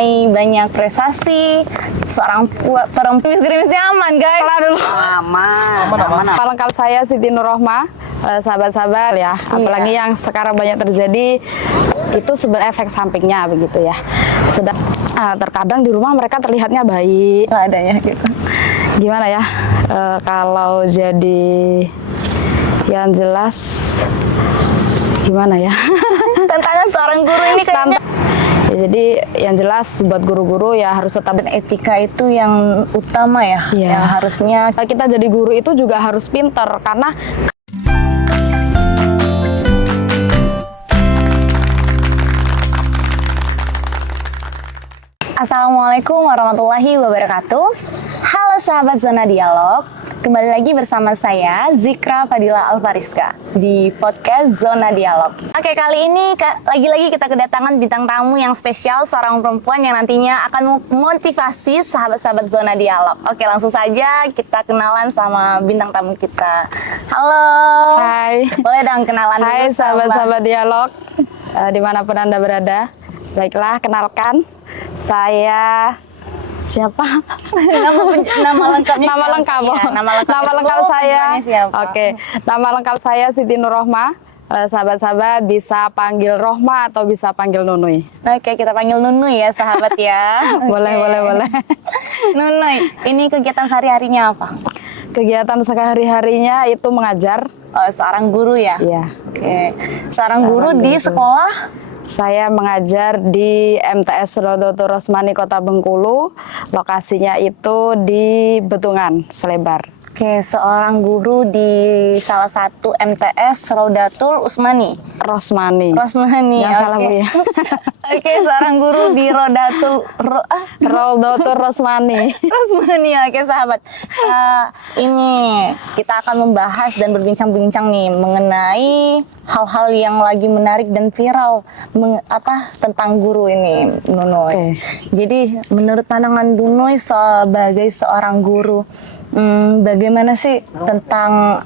banyak prestasi, seorang perempuan gerimisnya aman guys. Aman. Nama lengkap saya Siti Nurrohmah, sahabat-sahabat ya. Apalagi yang sekarang banyak terjadi itu sebenarnya efek sampingnya begitu ya. Terkadang di rumah mereka terlihatnya baik, Nggak adanya gitu. Gimana ya? Kalau jadi yang jelas gimana ya? Tantangan seorang guru ini kayaknya. Ya, jadi yang jelas buat guru-guru ya harus tetap Etika itu yang utama ya, Iya. yang harusnya kita jadi guru itu juga harus pinter karena Assalamualaikum warahmatullahi wabarakatuh. Halo sahabat Zona Dialog, kembali lagi bersama saya Zikra Fadila Alfariska di podcast Zona Dialog. Oke, kali ini lagi-lagi kita kedatangan bintang tamu yang spesial, seorang perempuan yang nantinya akan memotivasi sahabat-sahabat Zona Dialog. Oke, langsung saja kita kenalan sama bintang tamu kita. Halo. Hai. Boleh dong kenalan dulu. Hai sahabat-sahabat dialog, dimanapun Anda berada. Baiklah, kenalkan, saya siapa? nama lengkapnya Nama siapa? lengkap, Ya, nama lengkap saya. siapa? Oke, nama lengkap saya Siti Nurrohmah. Sahabat-sahabat bisa panggil Rohmah atau bisa panggil Nunuy. Oke, kita panggil Nunuy ya sahabat ya. Boleh. Nunuy, ini kegiatan sehari-harinya apa? Kegiatan sehari-harinya itu mengajar. Seorang guru ya? Iya. Oke, seorang guru di sekolah? Saya mengajar di MTS Rodoto Rosmani Kota Bengkulu. Lokasinya itu di Betungan, Selebar. Oke, seorang guru di salah satu MTS Rodatul Usmani. Rosmani. Yang salah Bu ya. Oke, seorang guru di Rodatul Rodoto Rosmani. Rosmani. Oke sahabat, ini kita akan membahas dan berbincang-bincang nih mengenai hal-hal yang lagi menarik dan viral tentang guru ini, Nunuy. Okay. Jadi menurut pandangan Nunuy sebagai seorang guru, bagaimana sih tentang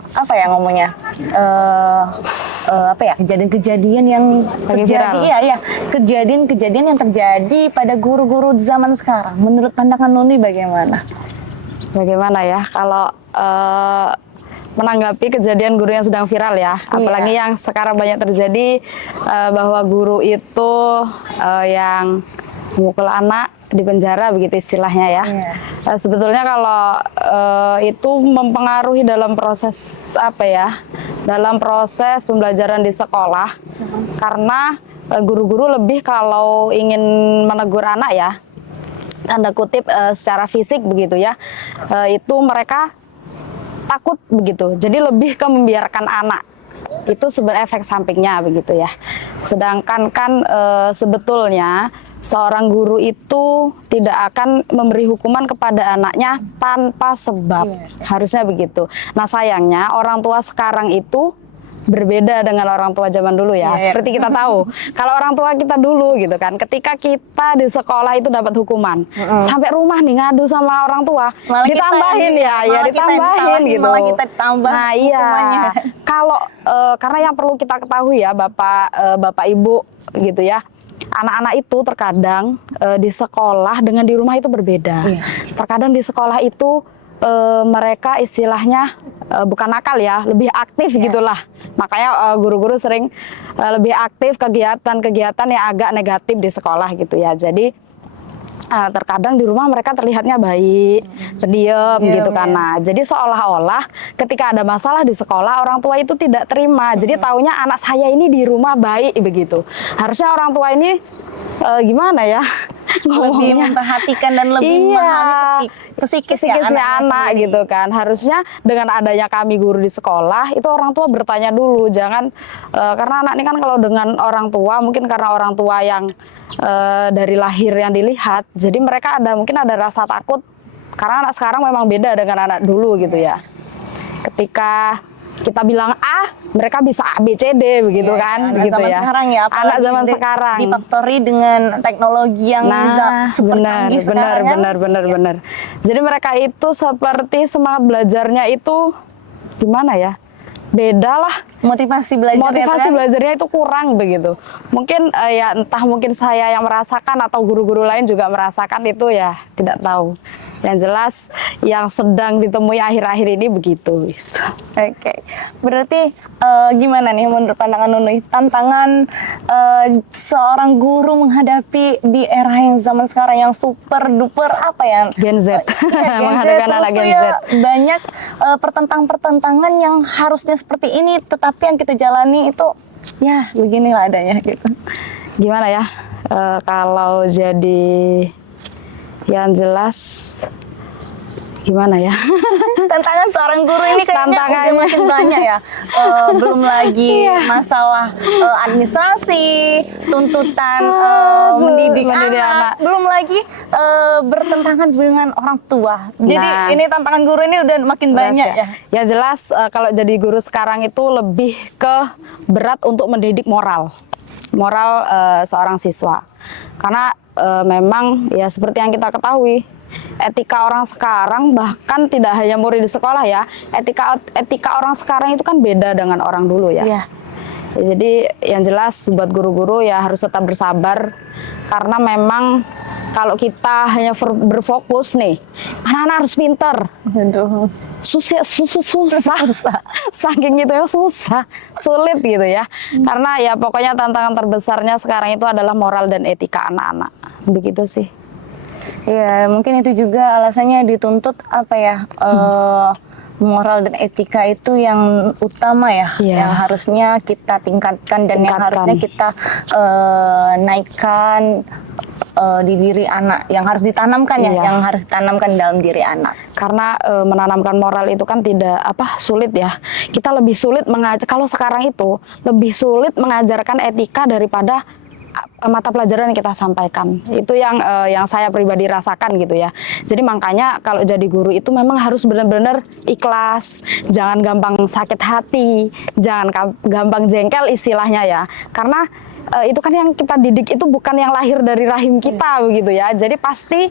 kejadian-kejadian yang terjadi? Iya, kejadian-kejadian yang terjadi pada guru-guru zaman sekarang. Menurut pandangan Nunuy bagaimana? Bagaimana ya kalau menanggapi kejadian guru yang sedang viral ya, apalagi yang sekarang banyak terjadi, bahwa guru itu yang memukul anak di penjara begitu istilahnya ya. Sebetulnya kalau itu mempengaruhi dalam proses dalam proses pembelajaran di sekolah, karena guru-guru lebih kalau ingin menegur anak ya, tanda kutip secara fisik begitu ya, itu mereka takut begitu, jadi lebih ke membiarkan anak. Itu sebenarnya efek sampingnya begitu ya. Sedangkan kan sebetulnya seorang guru itu tidak akan memberi hukuman kepada anaknya tanpa sebab. Harusnya begitu. Nah sayangnya orang tua sekarang itu berbeda dengan orang tua zaman dulu ya. Seperti kita tahu, kalau orang tua kita dulu gitu kan, ketika kita di sekolah itu dapat hukuman, sampai rumah nih ngadu sama orang tua, Malah ditambahin ditambahin gitu. Malah kita tambah hukumannya. Kalau karena yang perlu kita ketahui ya, Bapak Ibu gitu ya, anak-anak itu terkadang di sekolah dengan di rumah itu berbeda. Terkadang di sekolah itu mereka istilahnya bukan nakal ya, lebih aktif gitulah. Makanya guru-guru sering lebih aktif kegiatan-kegiatan yang agak negatif di sekolah gitu ya. Jadi terkadang di rumah mereka terlihatnya baik, pendiam gitu kan. Nah, jadi seolah-olah ketika ada masalah di sekolah orang tua itu tidak terima. Jadi taunya anak saya ini di rumah baik begitu. Harusnya orang tua ini gimana ya? Lebih memperhatikan dan lebih memahami psikisnya anak gitu kan. Harusnya dengan adanya kami guru di sekolah itu orang tua bertanya dulu, jangan karena anak ini kan kalau dengan orang tua mungkin karena orang tua yang dari lahir yang dilihat, jadi mereka mungkin ada rasa takut karena anak sekarang memang beda dengan anak dulu gitu ya. Ketika kita bilang A, mereka bisa A, B, C, D begitu kan, anak begitu zaman ya. Sekarang ya, anak zaman sekarang difaktori dengan teknologi yang super canggih sekarang benar. Jadi mereka itu seperti semangat belajarnya itu gimana ya? beda lah. Motivasi belajarnya Motivasi itu kan? belajarnya itu kurang begitu. Mungkin ya entah mungkin saya yang merasakan atau guru-guru lain juga merasakan itu ya tidak tahu. Yang jelas yang sedang ditemui akhir-akhir ini begitu. Oke, berarti gimana nih menurut pandangan Nunui tantangan seorang guru menghadapi di era yang zaman sekarang yang super duper apa ya? Gen Z. Iya, Gen Z, Menghadapi anak terus Gen ya Z. banyak pertentangan-pertentangan yang harusnya seperti ini, tetapi yang kita jalani itu ya beginilah adanya gitu. Gimana ya? Kalau jadi yang jelas gimana ya? Tantangan seorang guru ini kayaknya udah makin banyak ya. Belum lagi masalah administrasi, tuntutan mendidik anak, belum lagi bertentangan dengan orang tua. Jadi ini tantangan guru ini udah makin banyak ya. Ya jelas kalau jadi guru sekarang itu lebih ke berat untuk mendidik moral seorang siswa. Karena memang ya seperti yang kita ketahui, etika orang sekarang bahkan tidak hanya murid di sekolah ya, etika orang sekarang itu kan beda dengan orang dulu ya. Ya, jadi yang jelas buat guru-guru ya harus tetap bersabar, karena memang kalau kita hanya berfokus nih, anak-anak harus pinter. Aduh. Susah. Saking gitu ya sulit gitu ya. Karena ya pokoknya tantangan terbesarnya sekarang itu adalah moral dan etika anak-anak. Begitu sih. Ya, mungkin itu juga alasannya dituntut apa ya, moral dan etika itu yang utama ya, yang harusnya kita tingkatkan dan yang harusnya kita naikkan di diri anak, yang harus ditanamkan yang harus ditanamkan dalam diri anak. Karena menanamkan moral itu kan tidak sulit ya. Kita lebih sulit kalau sekarang itu lebih sulit mengajarkan etika daripada mata pelajaran yang kita sampaikan. Itu yang saya pribadi rasakan gitu ya. Jadi makanya kalau jadi guru itu memang harus benar-benar ikhlas, jangan gampang sakit hati, jangan gampang jengkel istilahnya ya. Karena itu kan yang kita didik itu bukan yang lahir dari rahim kita begitu ya. Jadi pasti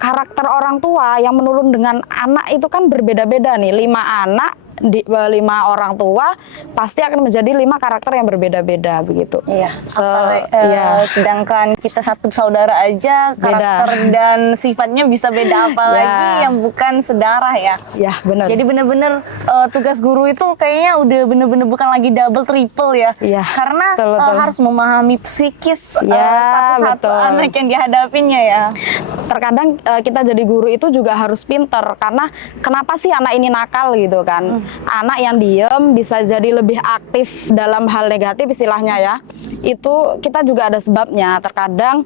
karakter orang tua yang menurun dengan anak itu kan berbeda-beda nih. 5 anak 5 orang tua pasti akan menjadi 5 karakter yang berbeda-beda begitu. Iya. Sedangkan kita satu saudara aja karakter dan sifatnya bisa beda, apalagi yang bukan sedarah ya. Iya benar. Jadi benar-benar tugas guru itu kayaknya udah benar-benar bukan lagi double triple ya. Iya. Karena harus memahami psikis satu-satu anak yang dihadapinya ya. Terkadang kita jadi guru itu juga harus pinter, karena kenapa sih anak ini nakal gitu kan. Anak yang diem bisa jadi lebih aktif dalam hal negatif istilahnya ya, itu kita juga ada sebabnya. Terkadang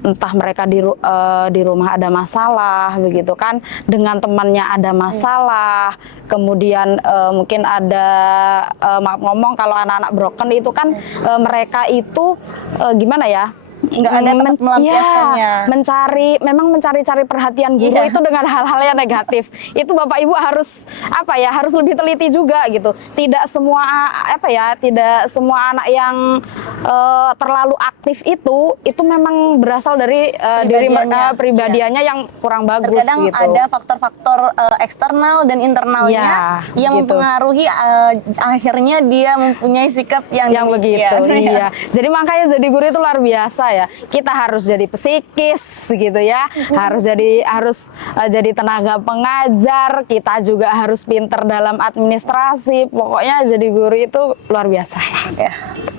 entah mereka di rumah ada masalah begitu kan, dengan temannya ada masalah, kemudian mungkin ada maaf ngomong kalau anak-anak broken itu kan mereka itu gimana ya, nggak ada tempat melampiaskannya. Mencari perhatian guru itu dengan hal-hal yang negatif. Itu Bapak Ibu harus harus lebih teliti juga gitu. Tidak semua anak yang terlalu aktif itu memang berasal dari diri pribadiannya yang kurang bagus. Terkadang gitu. Ada faktor-faktor eksternal dan internalnya yang mempengaruhi akhirnya dia mempunyai sikap yang begitu. Iya. Jadi makanya jadi guru itu luar biasa ya. Kita harus jadi psikis gitu ya, harus jadi tenaga pengajar, kita juga harus pinter dalam administrasi. Pokoknya jadi guru itu luar biasa ya.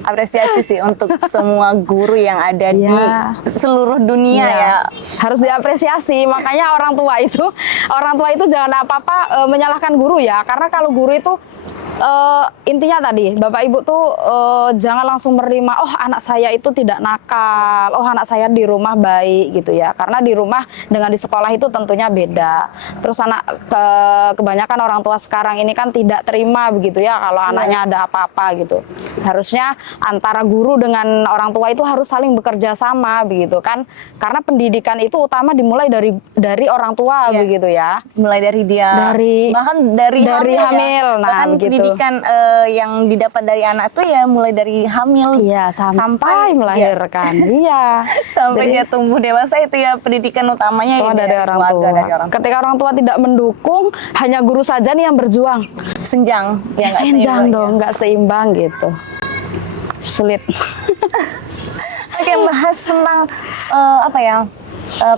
Apresiasi sih untuk semua guru yang ada di seluruh dunia ya. Harus diapresiasi. Makanya orang tua itu jangan apa-apa menyalahkan guru ya, karena kalau guru itu intinya tadi Bapak Ibu tuh jangan langsung menerima anak saya itu tidak nakal, anak saya di rumah baik gitu ya, karena di rumah dengan di sekolah itu tentunya beda. Terus kebanyakan orang tua sekarang ini kan tidak terima begitu ya kalau anaknya ada apa-apa gitu. Harusnya antara guru dengan orang tua itu harus saling bekerja sama begitu kan, karena pendidikan itu utama dimulai dari orang tua begitu ya. Mulai dari dia, bahkan dari hamil. Nah, bahkan begitu. pendidikan yang didapat dari anak tuh ya mulai dari hamil, Iya, sampai melahirkan. Iya. sampai Jadi, dia tumbuh dewasa itu ya pendidikan utamanya ya dari orang keluarga, tua. dari orang tua. Ketika orang tua tidak mendukung, hanya guru saja nih yang berjuang. Senjang, ya nggak Senjang seimbang, dong, nggak seimbang gitu. Sulit. Oke, bahas tentang apa ya?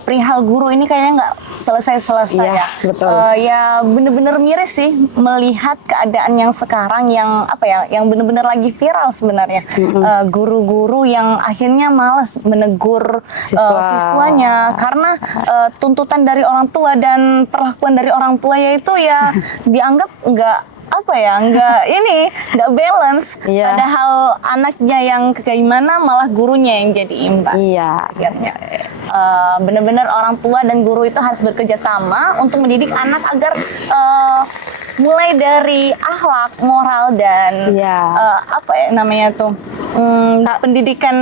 Perihal guru ini kayaknya nggak selesai-selesai Iya, ya. betul. Ya bener-bener miris sih melihat keadaan yang sekarang yang apa ya, yang bener-bener lagi viral sebenarnya. Guru-guru yang akhirnya malas menegur siswanya karena tuntutan dari orang tua dan perlakuan dari orang tuanya itu ya dianggap nggak balance. Iya. Padahal anaknya yang kayak gimana malah gurunya yang jadi imbas. Iya. Akhirnya benar-benar orang tua dan guru itu harus bekerja sama untuk mendidik anak agar mulai dari akhlak, moral dan Iya. pendidikan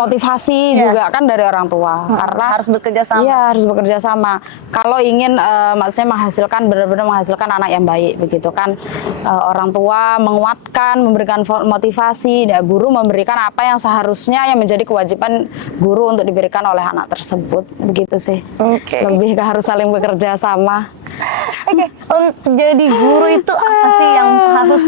Motivasi Iya. juga kan dari orang tua. Karena harus bekerja sama. Iya, harus bekerja sama. Kalau ingin maksudnya benar-benar menghasilkan anak yang baik begitu kan. Orang tua menguatkan, memberikan motivasi, dan guru memberikan apa yang seharusnya yang menjadi kewajiban guru untuk diberikan oleh anak tersebut. Begitu sih. Oke. Lebih ke harus saling bekerja sama. Oke, jadi guru itu apa sih yang harus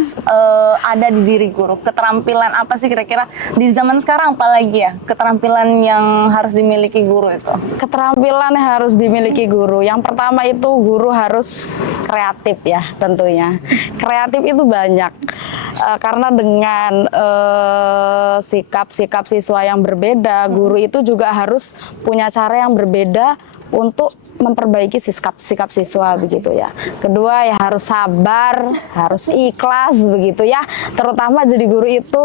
ada di diri guru? Keterampilan apa sih kira-kira di zaman sekarang apalagi ya? Keterampilan yang harus dimiliki guru itu? Keterampilan yang harus dimiliki guru. Yang pertama itu guru harus kreatif ya tentunya. Kreatif itu banyak. Karena dengan sikap-sikap siswa yang berbeda, guru itu juga harus punya cara yang berbeda untuk memperbaiki sikap siswa begitu ya. Kedua ya harus sabar, harus ikhlas begitu ya. Terutama jadi guru itu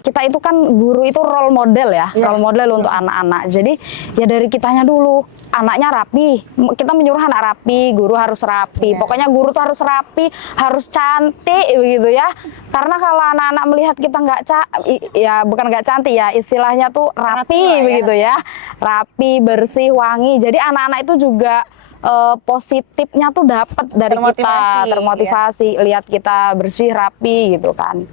kita itu kan guru itu role model ya, role model untuk anak-anak. Jadi ya dari kitanya dulu. Anaknya rapi, kita menyuruh anak rapi, guru harus rapi. Pokoknya guru tuh harus rapi, harus cantik begitu ya. Karena kalau anak-anak melihat kita bukan nggak cantik ya, istilahnya tuh rapi begitu ya. Rapi, bersih, wangi. Jadi anak-anak itu juga positifnya tuh dapat dari kita, termotivasi. Lihat kita bersih, rapi gitu kan.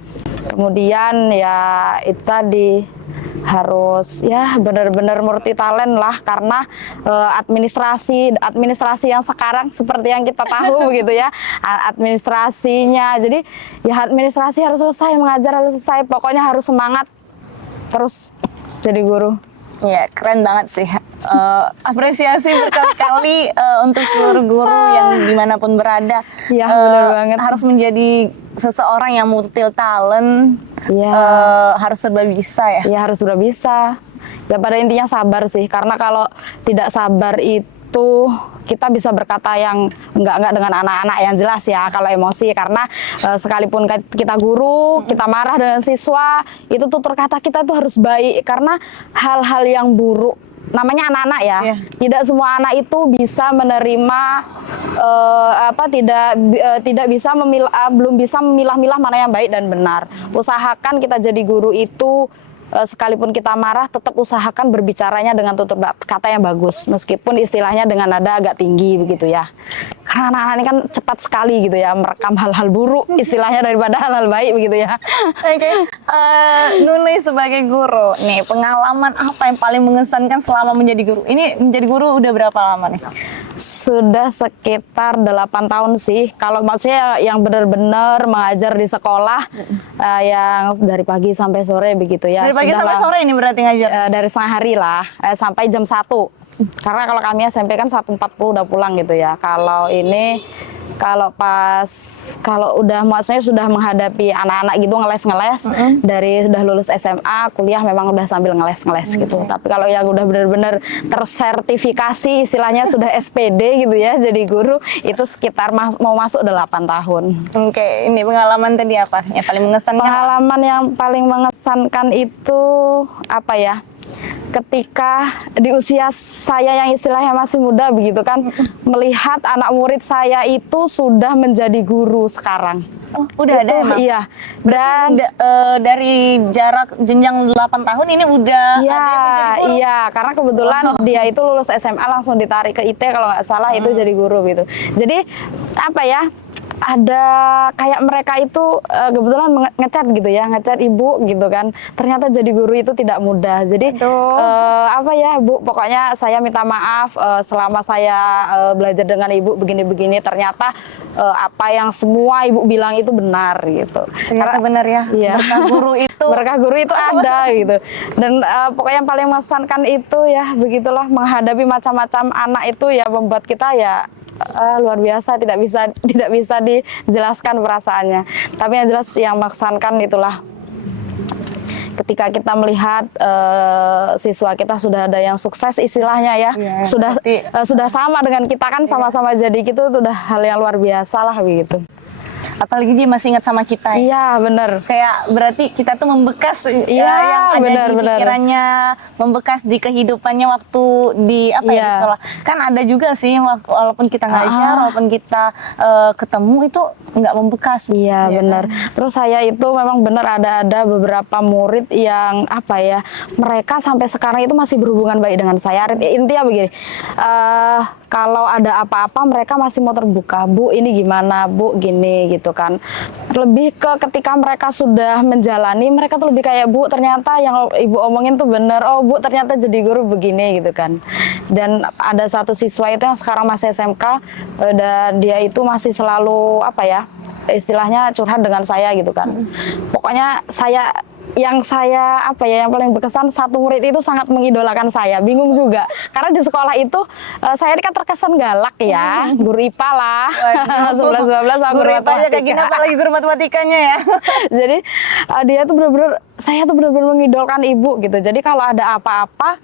Kemudian ya itu tadi harus ya benar-benar multi talent lah, karena administrasi yang sekarang seperti yang kita tahu begitu ya, administrasinya. Jadi ya administrasi harus selesai, mengajar harus selesai, pokoknya harus semangat terus jadi guru. Ya, keren banget sih. Apresiasi berkali-kali untuk seluruh guru yang dimanapun berada. Ya, benar banget. Harus menjadi seseorang yang multi talent. Ya. Harus serba bisa ya. Ya harus serba bisa. Ya pada intinya sabar sih. Karena kalau tidak sabar itu kita bisa berkata yang enggak dengan anak-anak yang jelas ya, kalau emosi. Karena sekalipun kita guru, kita marah dengan siswa, itu tutur kata kita tuh harus baik. Karena hal-hal yang buruk, namanya anak-anak ya, tidak semua anak itu bisa menerima tidak bisa belum bisa memilah-milah mana yang baik dan benar. Usahakan kita jadi guru itu sekalipun kita marah, tetap usahakan berbicaranya dengan tutur kata yang bagus, meskipun istilahnya dengan nada agak tinggi begitu ya. Karena anak-anak ini kan cepat sekali gitu ya merekam hal-hal buruk istilahnya daripada hal-hal baik begitu ya. Oke, Nuni sebagai guru nih, pengalaman apa yang paling mengesankan selama menjadi guru? Ini menjadi guru udah berapa lama nih? Sudah sekitar 8 tahun sih. Kalau maksudnya yang benar-benar mengajar di sekolah yang dari pagi sampai sore begitu ya. Dari pagi sampai sore ini berarti ngajar? Dari setengah hari lah, sampai jam 1. Karena kalau kami SMP kan 1.40 udah pulang gitu ya. Kalau ini kalau udah maksudnya sudah menghadapi anak-anak gitu ngeles dari udah lulus SMA, kuliah memang udah sambil ngeles gitu. Tapi kalau yang udah benar-benar tersertifikasi istilahnya sudah SPD gitu ya jadi guru, itu sekitar mau masuk 8 tahun. Oke, ini pengalaman tadi apa yang paling mengesankan? Pengalaman yang paling mengesankan itu apa ya? Ketika di usia saya yang istilahnya masih muda begitu kan, melihat anak murid saya itu sudah menjadi guru sekarang. Oh, udah ada emang? Iya. Dan dari jarak jenjang 8 tahun ini udah ada yang menjadi guru? Iya, karena kebetulan dia itu lulus SMA langsung ditarik ke IT kalau nggak salah, itu jadi guru gitu. Jadi apa ya? ada kayak mereka itu kebetulan ngechat gitu ya, ngechat ibu gitu kan. Ternyata jadi guru itu tidak mudah. Jadi apa ya Bu, pokoknya saya minta maaf selama saya belajar dengan ibu begini-begini. Ternyata apa yang semua ibu bilang itu benar gitu. Ternyata benar ya, iya, berkah guru itu. berkah guru itu ada gitu. Dan pokoknya yang paling mengesankan itu ya begitulah, menghadapi macam-macam anak itu ya membuat kita ya luar biasa, tidak bisa dijelaskan perasaannya. Tapi yang jelas yang mengesankan itulah ketika kita melihat siswa kita sudah ada yang sukses istilahnya ya, sudah sama dengan kita kan, sama-sama jadi gitu, itu udah hal yang luar biasa lah begitu. Apalagi dia masih ingat sama kita. Iya benar. Kayak berarti kita tuh membekas Iya, yang ada benar, di pikirannya, membekas di kehidupannya waktu di apa ya, di sekolah. Kan ada juga sih walaupun kita ngajar, walaupun kita ketemu itu nggak membekas. Iya benar. Terus saya itu memang benar ada beberapa murid yang apa ya, mereka sampai sekarang itu masih berhubungan baik dengan saya. Intinya begini, kalau ada apa-apa mereka masih mau terbuka. Bu ini gimana Bu, gini gitu kan. Lebih ke ketika mereka sudah menjalani, mereka tuh lebih kayak, Bu ternyata yang ibu omongin tuh bener, oh Bu ternyata jadi guru begini gitu kan. Dan ada satu siswa itu yang sekarang masih SMK, dan dia itu masih selalu apa ya, istilahnya curhat dengan saya gitu kan. Pokoknya yang paling berkesan, satu murid itu sangat mengidolakan saya, bingung juga karena di sekolah itu saya kan terkesan galak ya, guru IPA lah. 11-12 sama guru IPA kayak gini, apalagi guru matematikanya ya. Jadi dia tuh saya tuh bener-bener mengidolakan ibu gitu. Jadi kalau ada apa-apa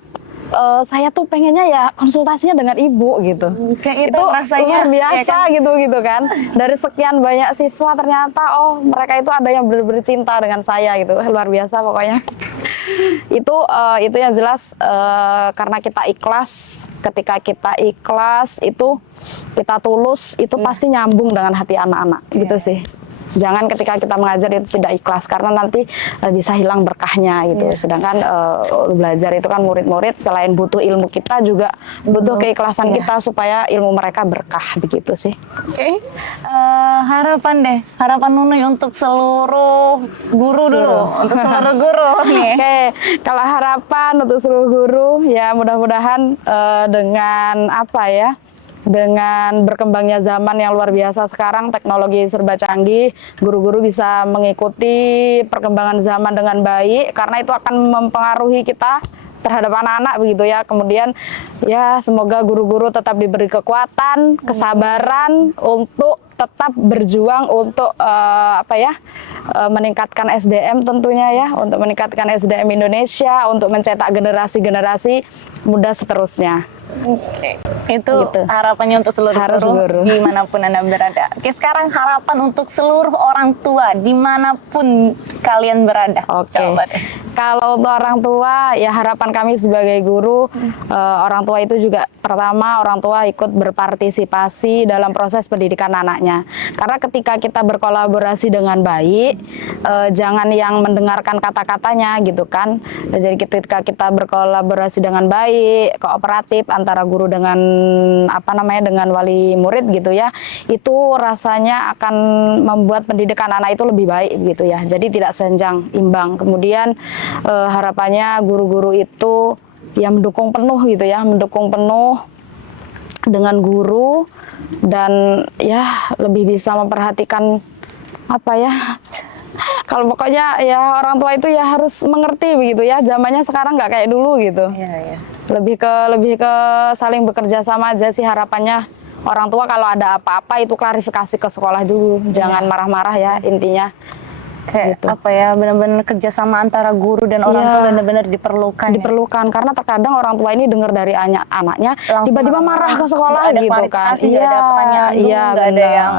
saya tuh pengennya ya konsultasinya dengan ibu gitu. Kayak itu rasanya luar biasa ya kan? gitu kan. Dari sekian banyak siswa ternyata mereka itu ada yang benar-benar cinta dengan saya gitu. Luar biasa pokoknya. itu yang jelas karena kita ikhlas. Ketika kita ikhlas itu kita tulus, itu pasti nyambung dengan hati anak-anak gitu sih. Jangan ketika kita mengajar itu tidak ikhlas, karena nanti bisa hilang berkahnya gitu. Sedangkan belajar itu kan murid-murid selain butuh ilmu, kita juga butuh keikhlasan kita supaya ilmu mereka berkah begitu sih. Oke. Harapan Nunuy untuk seluruh guru dulu, untuk seluruh guru. Oke, kalau harapan untuk seluruh guru ya mudah-mudahan dengan apa ya, dengan berkembangnya zaman yang luar biasa sekarang, teknologi serba canggih, guru-guru bisa mengikuti perkembangan zaman dengan baik, karena itu akan mempengaruhi kita terhadap anak-anak begitu ya. Kemudian ya semoga guru-guru tetap diberi kekuatan, kesabaran untuk tetap berjuang untuk meningkatkan SDM tentunya ya, untuk meningkatkan SDM Indonesia, untuk mencetak generasi-generasi muda seterusnya. Oke. Itu gitu. Harapannya untuk seluruh guru dimanapun Anda berada. Oke, sekarang harapan untuk seluruh orang tua dimanapun kalian berada. Oke. Kalau untuk orang tua ya, harapan kami sebagai guru, orang tua itu juga pertama, orang tua ikut berpartisipasi dalam proses pendidikan anaknya. Karena ketika kita berkolaborasi dengan baik, jangan yang mendengarkan kata-katanya gitu kan. Jadi ketika kita berkolaborasi dengan baik, kooperatif antara guru dengan dengan wali murid gitu ya, itu rasanya akan membuat pendidikan anak itu lebih baik gitu ya. Jadi tidak senjang, imbang. Kemudian harapannya guru-guru itu ya mendukung penuh gitu ya, mendukung penuh dengan guru, dan ya lebih bisa memperhatikan kalau pokoknya ya orang tua itu ya harus mengerti begitu ya, zamannya sekarang nggak kayak dulu gitu. Lebih ke saling bekerja sama aja sih harapannya. Orang tua kalau ada apa-apa itu klarifikasi ke sekolah dulu, jangan marah-marah ya intinya. Kayak gitu. Benar-benar kerjasama antara guru dan orang tua benar-benar diperlukan. Karena terkadang orang tua ini dengar dari anaknya tiba-tiba marah ke sekolah ada gitu kan. Iya, ada pertanyaan dulu, nggak ada yang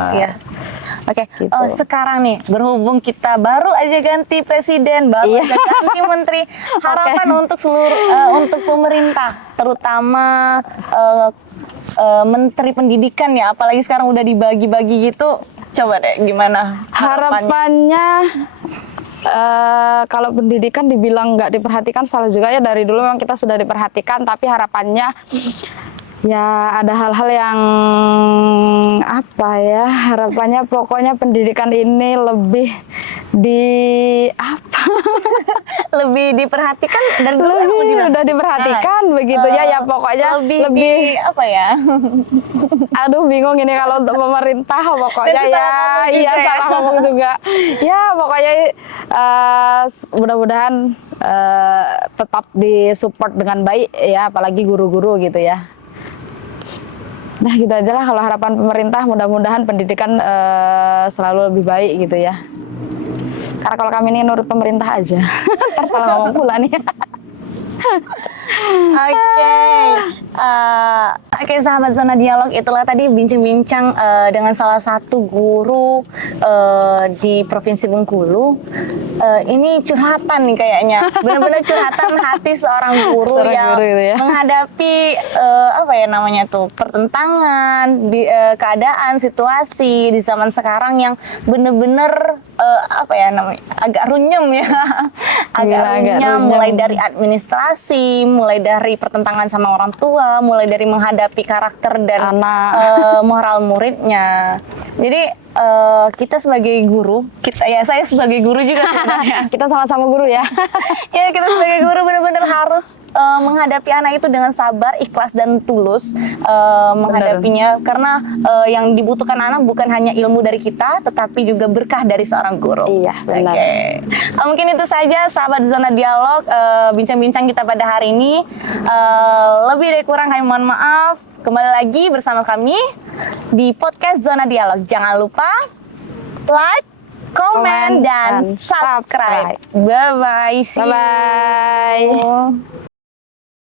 Oke, gitu. Sekarang nih berhubung kita baru aja ganti presiden, baru aja ganti menteri, harapan untuk seluruh untuk pemerintah, terutama menteri pendidikan ya, apalagi sekarang udah dibagi-bagi gitu. Coba deh, gimana harapannya? Kalau pendidikan dibilang nggak diperhatikan salah juga ya, dari dulu memang kita sudah diperhatikan, tapi harapannya Ya, ada hal-hal yang apa ya, harapannya pokoknya pendidikan ini lebih di apa? Lebih diperhatikan dan dulu Lebih emang udah diperhatikan begitu ya, ya pokoknya lebih di apa ya? aduh bingung ini kalau untuk pemerintah pokoknya Nanti ya, salah ngomong iya juga ya. salah ngomong juga. Ya pokoknya mudah-mudahan tetap disupport dengan baik ya, apalagi guru-guru gitu ya. Nah gitu aja lah kalau harapan pemerintah, mudah-mudahan pendidikan selalu lebih baik gitu ya. Karena kalau kami ini nurut pemerintah aja, ntar salah ngomong pula nih. Oke, Oke, sahabat Zona Dialog, itulah tadi bincang-bincang dengan salah satu guru di Provinsi Bengkulu. Ini curhatan nih kayaknya, benar-benar curhatan hati seorang guru Seorang yang guru itu ya. menghadapi apa ya namanya tuh, pertentangan di keadaan situasi di zaman sekarang yang benar-benar apa ya namanya, agak runyem ya, agak Iya, agak runyem, runyem. mulai dari administrasi, mulai dari pertentangan sama orang tua, mulai dari menghadapi karakter dan Anak. moral muridnya. Jadi kita sebagai guru, saya sebagai guru juga sebenarnya. Kita sama-sama guru ya. Ya, kita sebagai guru benar-benar harus menghadapi anak itu dengan sabar, ikhlas dan tulus menghadapinya, karena yang dibutuhkan anak bukan hanya ilmu dari kita, tetapi juga berkah dari seorang guru. Iya, benar. Oke. Mungkin itu saja sahabat Zona Dialog, bincang-bincang kita pada hari ini. Lebih dari kurang kami mohon maaf. Kembali lagi bersama kami di podcast Zona Dialog. Jangan lupa like, komen, dan subscribe. Bye-bye. See you. Bye-bye.